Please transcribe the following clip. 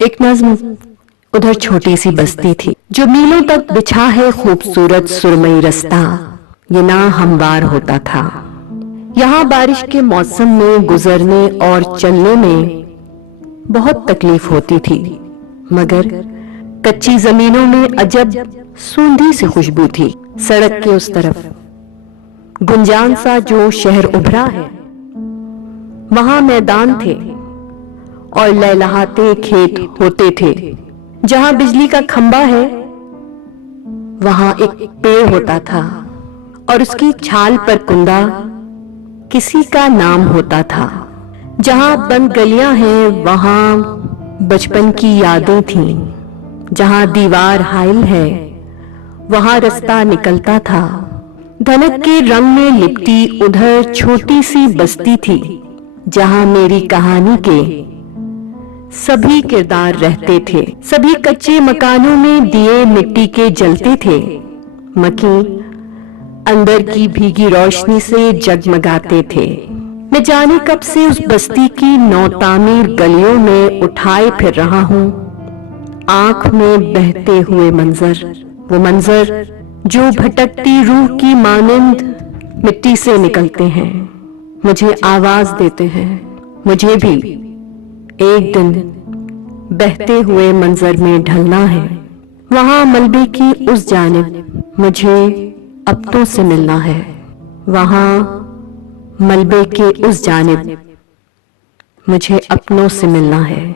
ایک نظم ادھر چھوٹی سی بستی تھی جو میلوں تک بچھا ہے خوبصورت سرمئی رستہ، یہ نہ ہموار ہوتا تھا۔ یہاں بارش کے موسم میں گزرنے اور چلنے میں بہت تکلیف ہوتی تھی، مگر کچی زمینوں میں عجب سوندھی سی خوشبو تھی۔ سڑک کے اس طرف گنجان سا جو شہر ابھرا ہے، وہاں میدان تھے اور لہلہاتے کھیت ہوتے تھے۔ جہاں بجلی کا کھمبا ہے وہاں ایک پیڑ ہوتا تھا اور اس کی چھال پر کندہ کسی کا نام ہوتا تھا۔ جہاں بند گلیاں ہیں وہاں بچپن کی یادیں تھیں، جہاں دیوار حائل ہے وہاں رستہ نکلتا تھا۔ دھنک کے رنگ میں لپٹی ادھر چھوٹی سی بستی تھی جہاں میری کہانی کے سبھی کردار رہتے تھے۔ سبھی کچے مکانوں میں دیے مٹی کے جلتے تھے، مکی اندر کی بھیگی روشنی سے جگمگاتے تھے۔ میں جانے کب سے اس بستی کی نو تعمیر گلیوں میں اٹھائے پھر رہا ہوں، آنکھ میں بہتے ہوئے منظر، وہ منظر جو بھٹکتی روح کی مانند مٹی سے نکلتے ہیں، مجھے آواز دیتے ہیں۔ مجھے بھی ایک دن بہتے ہوئے منظر میں ڈھلنا ہے، وہاں ملبے کی اس جانب مجھے اپنوں سے ملنا ہے، وہاں ملبے کے اس جانب مجھے اپنوں سے ملنا ہے۔